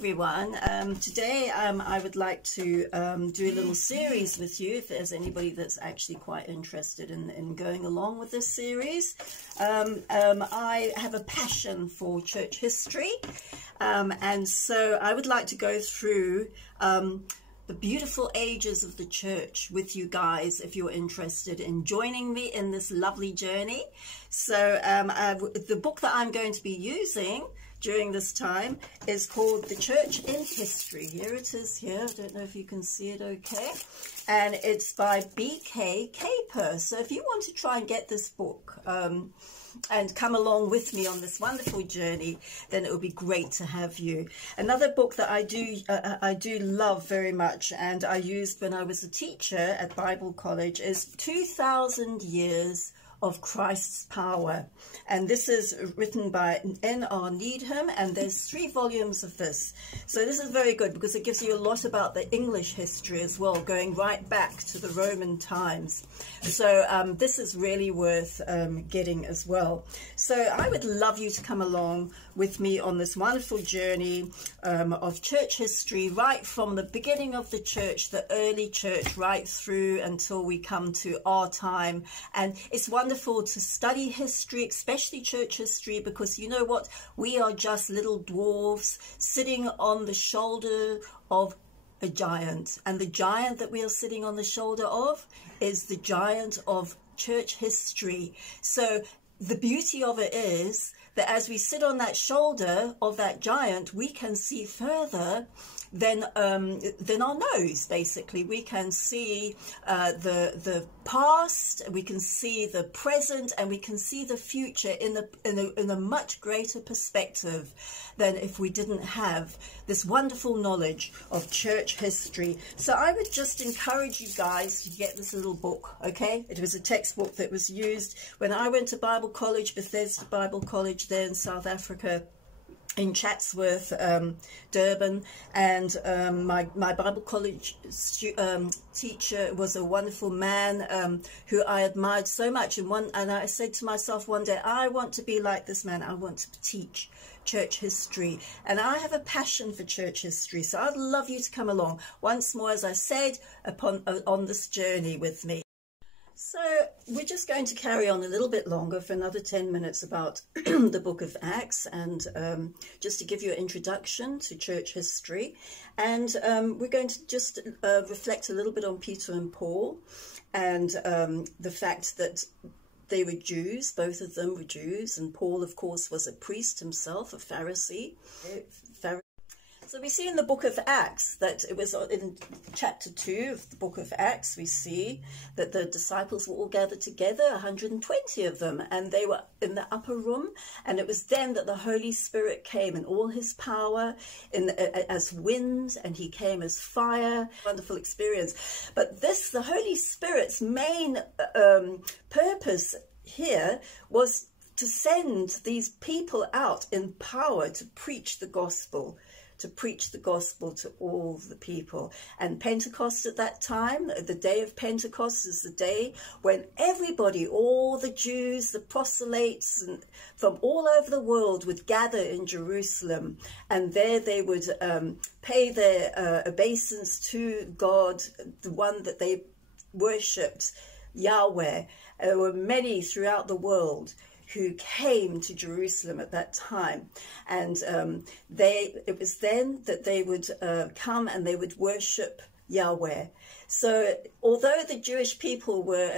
everyone. Today I would like to do a little series with you, if there's anybody that's actually quite interested in going along with this series. I have a passion for church history, and so I would like to go through the beautiful ages of the church with you guys, if you're interested in joining me in this lovely journey. So the book that I'm going to be using during this time is called The Church in History. Here it is here. I don't know if you can see it okay. And it's by B.K. Caper. So if you want to try and get this book and come along with me on this wonderful journey, then it would be great to have you. Another book that I do love very much, and I used when I was a teacher at Bible College, is 2000 Years of Christ's Power, and this is written by N.R. Needham, and there's 3 volumes of this. So this is very good because it gives you a lot about the English history as well, going right back to the Roman times. So this is really worth getting as well. So I would love you to come along with me on this wonderful journey of church history, right from the beginning of the church, the early church, right through until we come to our time. And it's wonderful to study history, especially church history, because you know what? We are just little dwarves sitting on the shoulder of a giant, and the giant that we are sitting on the shoulder of is the giant of church history. So the beauty of it is that as we sit on that shoulder of that giant, we can see further than our nose. Basically, we can see the past, we can see the present, and we can see the future in a much greater perspective than if we didn't have this wonderful knowledge of church history. So I would just encourage you guys to get this little book, okay? It was a textbook that was used when I went to Bible College, Bethesda Bible College there in South Africa, in Chatsworth, Durban, and my Bible college teacher was a wonderful man who I admired so much. And I said to myself one day, I want to be like this man. I want to teach church history, and I have a passion for church history. So I'd love you to come along once more, as I said, on this journey with me. So we're just going to carry on a little bit longer for another 10 minutes about the book of Acts, and just to give you an introduction to church history. And we're going to just reflect a little bit on Peter and Paul, and the fact that they were Jews. Both of them were Jews, and Paul, of course, was a priest himself, a Pharisee. So we see in the book of Acts that it was in chapter 2 of the book of Acts, we see that the disciples were all gathered together, 120 of them, and they were in the upper room. And it was then that the Holy Spirit came in all his power as wind, and he came as fire. Wonderful experience. But the Holy Spirit's main purpose here was to send these people out in power to preach the gospel. To all the people. And Pentecost at that time, the day of Pentecost, is the day when everybody, all the Jews, the proselytes, and from all over the world would gather in Jerusalem, and there they would pay their obeisance to God, the one that they worshipped, Yahweh. There were many throughout the world who came to Jerusalem at that time, and it was then that they would come and they would worship Yahweh. So although the Jewish people were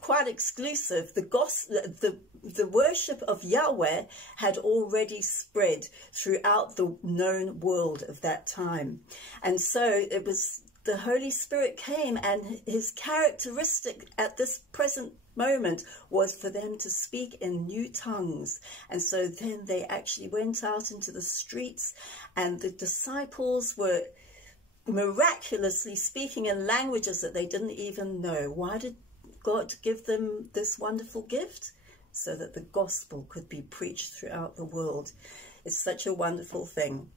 quite exclusive, the worship of Yahweh had already spread throughout the known world of that time. And so it was the Holy Spirit came, and his characteristic at this present moment was for them to speak in new tongues. And so then they actually went out into the streets, and the disciples were miraculously speaking in languages that they didn't even know. Why did God give them this wonderful gift? So that the gospel could be preached throughout the world. It's such a wonderful thing.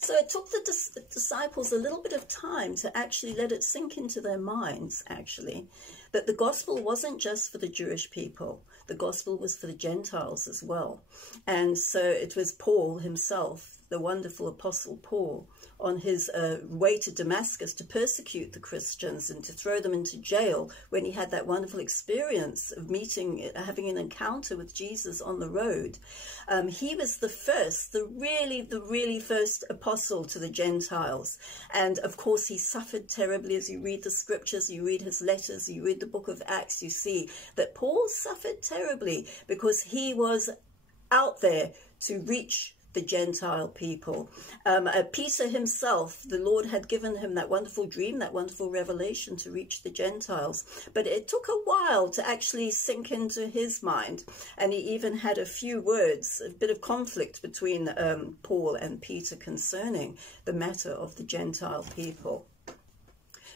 So it took the disciples a little bit of time to actually let it sink into their minds, actually, that the gospel wasn't just for the Jewish people. The gospel was for the Gentiles as well. And so it was Paul himself the wonderful Apostle Paul on his way to Damascus to persecute the Christians and to throw them into jail, when he had that wonderful experience of having an encounter with Jesus on the road. He was the first, the really first apostle to the Gentiles. And of course, he suffered terribly. As you read the scriptures, you read his letters, you read the book of Acts, you see that Paul suffered terribly because he was out there to reach the Gentile people. Peter himself, the Lord had given him that wonderful dream, that wonderful revelation to reach the Gentiles. But it took a while to actually sink into his mind. And he even had a few words, a bit of conflict between Paul and Peter concerning the matter of the Gentile people.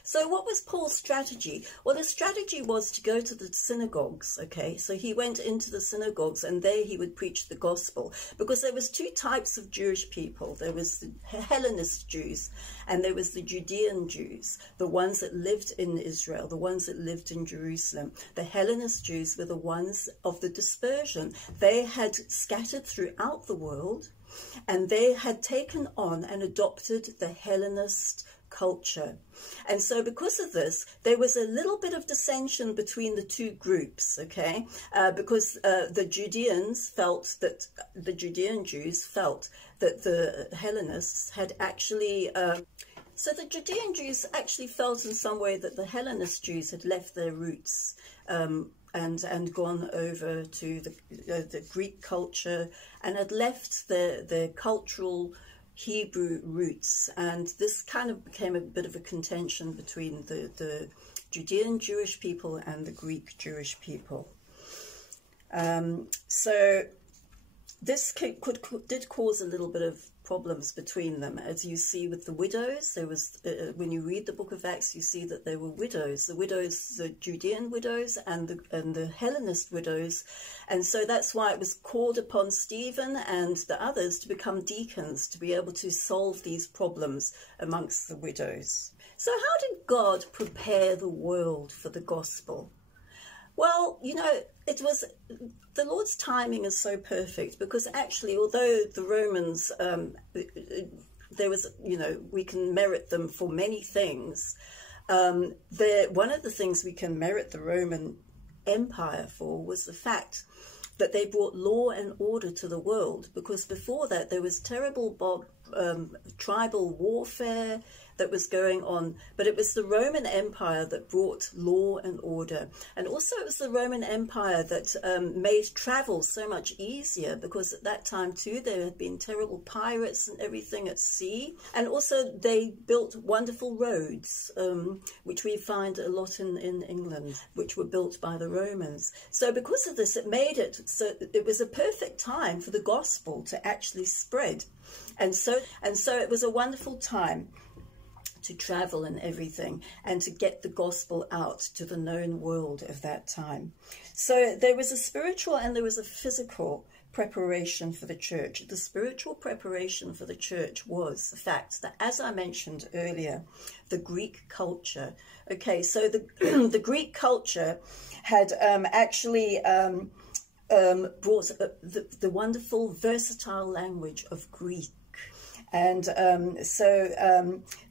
So what was Paul's strategy? Well, his strategy was to go to the synagogues, okay? So he went into the synagogues, and there he would preach the gospel, because there was two types of Jewish people. There was the Hellenist Jews, and there was the Judean Jews, the ones that lived in Israel, the ones that lived in Jerusalem. The Hellenist Jews were the ones of the dispersion. They had scattered throughout the world, and they had taken on and adopted the Hellenist culture. And so because of this, there was a little bit of dissension between the two groups, okay? Because the Judean Jews felt that the Hellenists had actually... So the Judean Jews actually felt in some way that the Hellenist Jews had left their roots and gone over to the Greek culture, and had left their cultural Hebrew roots. And this kind of became a bit of a contention between the Judean Jewish people and the Greek Jewish people. So this did cause a little bit of problems between them. As you see with the widows, there was, when you read the book of Acts, you see that there were widows, the Judean widows and the Hellenist widows. And so that's why it was called upon Stephen and the others to become deacons, to be able to solve these problems amongst the widows. So how did God prepare the world for the gospel? Well, you know, it was, the Lord's timing is so perfect, because actually, although the Romans, there was, you know, we can merit them for many things. One of the things we can merit the Roman Empire for was the fact that they brought law and order to the world, because before that there was terrible tribal warfare that was going on. But it was the Roman Empire that brought law and order. And also it was the Roman Empire that made travel so much easier, because at that time too there had been terrible pirates and everything at sea. And also they built wonderful roads, which we find a lot in England, which were built by the Romans. So because of this, it made it so it was a perfect time for the gospel to actually spread. And so it was a wonderful time to travel and everything, and to get the gospel out to the known world of that time. So there was a spiritual and there was a physical preparation for the church. The spiritual preparation for the church was the fact that, as I mentioned earlier, the Greek culture. Okay, so the Greek culture had actually brought the wonderful versatile language of Greek. And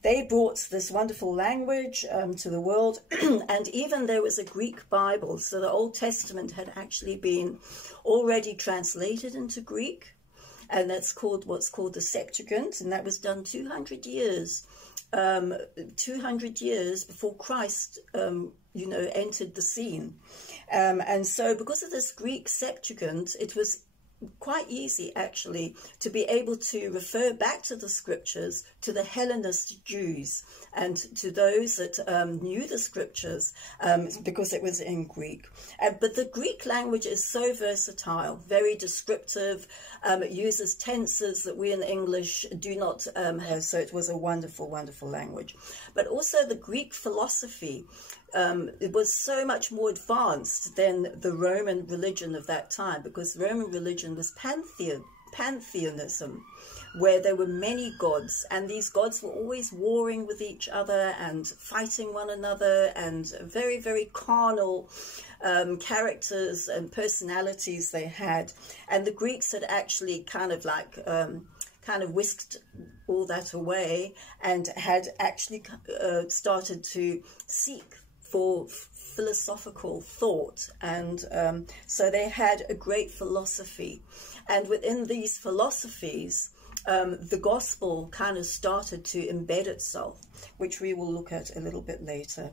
they brought this wonderful language to the world. And even there was a Greek Bible. So the Old Testament had actually been already translated into Greek. And that's called what's called the Septuagint. And that was done 200 years before Christ, you know, entered the scene. And so because of this Greek Septuagint, it was quite easy actually to be able to refer back to the scriptures, to the Hellenist Jews and to those that knew the scriptures, because it was in Greek. But the Greek language is so versatile, very descriptive. It uses tenses that we in English do not have, so it was a wonderful, wonderful language. But also the Greek philosophy, it was so much more advanced than the Roman religion of that time, because Roman religion was pantheism, where there were many gods, and these gods were always warring with each other and fighting one another, and very, very carnal characters and personalities they had. And the Greeks had actually kind of like kind of whisked all that away and had actually started to seek for philosophical thought. And so they had a great philosophy. And within these philosophies, the gospel kind of started to embed itself, which we will look at a little bit later.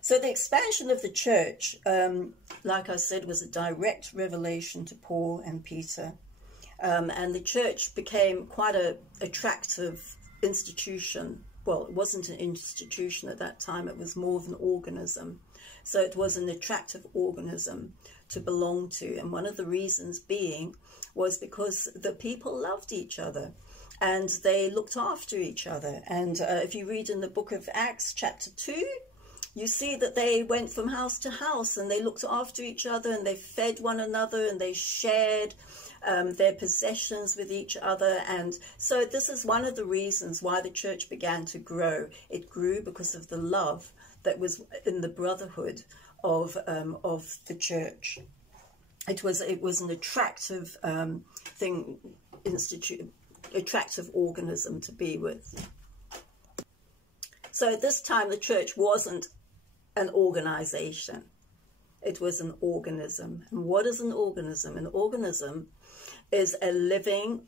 So the expansion of the church, like I said, was a direct revelation to Paul and Peter. And the church became quite an attractive institution. Well, it wasn't an institution at that time, it was more of an organism. So it was an attractive organism to belong to. And one of the reasons being was because the people loved each other and they looked after each other. And if you read in the book of Acts chapter 2, you see that they went from house to house and they looked after each other and they fed one another and they shared their possessions with each other. And so this is one of the reasons why the church began to grow. It grew because of the love that was in the brotherhood of the church. It was an attractive attractive organism to be with. So at this time, the church wasn't an organization. It was an organism. And what is an organism? An organism is a living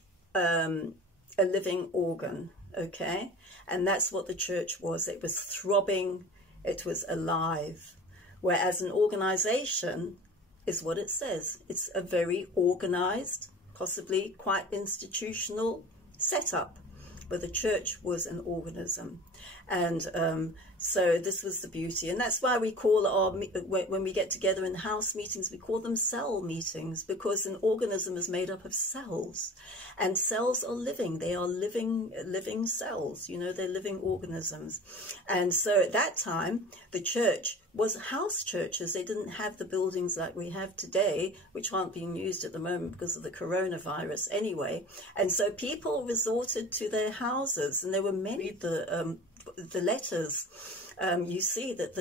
organ, okay? And that's what the church was. It was throbbing. It was alive. Whereas an organization is what it says. It's a very organized, possibly quite institutional setup. But the church was an organism. And so this was the beauty. And that's why we call when we get together in house meetings, we call them cell meetings, because an organism is made up of cells. And cells are living. They are living cells. You know, they're living organisms. And so at that time, the church was house churches. They didn't have the buildings like we have today, which aren't being used at the moment because of the coronavirus anyway. And so people resorted to their houses, and there were many the letters. You see that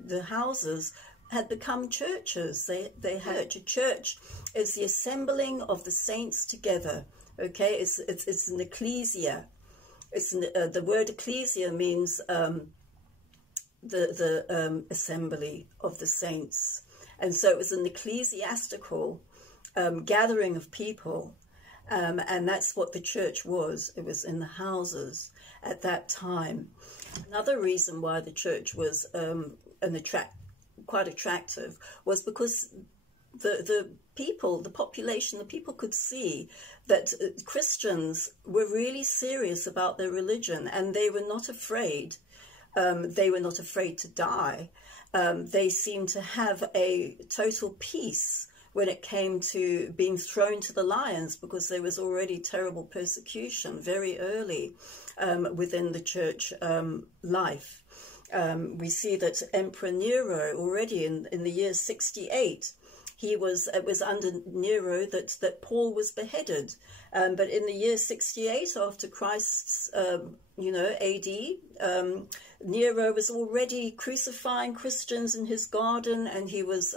the houses had become churches. They had a church is the assembling of the saints together. Okay, it's an ecclesia. It's the word ecclesia means the assembly of the saints, and so it was an ecclesiastical gathering of people, and that's what the church was. It was in the houses at that time. Another reason why the church was quite attractive was because the people, the population, the people could see that Christians were really serious about their religion, and they were not afraid. They were not afraid to die. They seemed to have a total peace when it came to being thrown to the lions, because there was already terrible persecution very early within the church life. We see that Emperor Nero already in the year 68, it was under Nero that Paul was beheaded. But in the year 68 after Christ's, AD, Nero was already crucifying Christians in his garden, and he was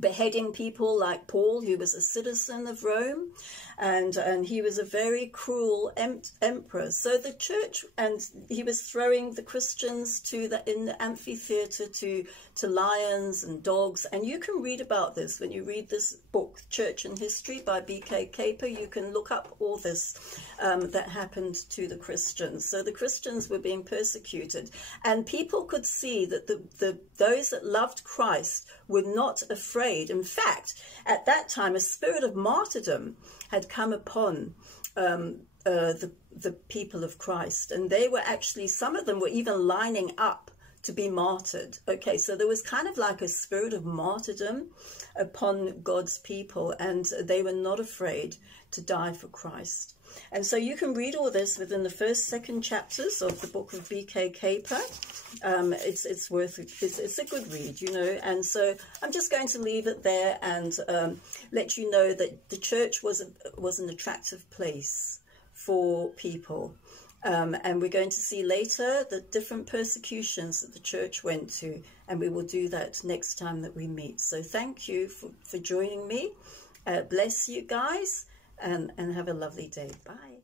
beheading people like Paul, who was a citizen of Rome, and he was a very cruel emperor. So the church, and he was throwing the Christians in the amphitheater to lions and dogs. And you can read about this when you read this book, Church and History by B.K. Caper. You can look up all this that happened to the Christians. So the Christians were being persecuted, and people could see that those that loved Christ were not afraid. In fact, at that time, a spirit of martyrdom had come upon the people of Christ, and they were actually, some of them were even lining up to be martyred. Okay, so there was kind of like a spirit of martyrdom upon God's people, and they were not afraid to die for Christ. And so you can read all this within the first, second chapters of the book of B.K. Caper. It's a good read, you know. And so I'm just going to leave it there and let you know that the church was an attractive place for people. And we're going to see later the different persecutions that the church went to, and we will do that next time that we meet. So thank you for joining me, bless you guys, and have a lovely day. Bye.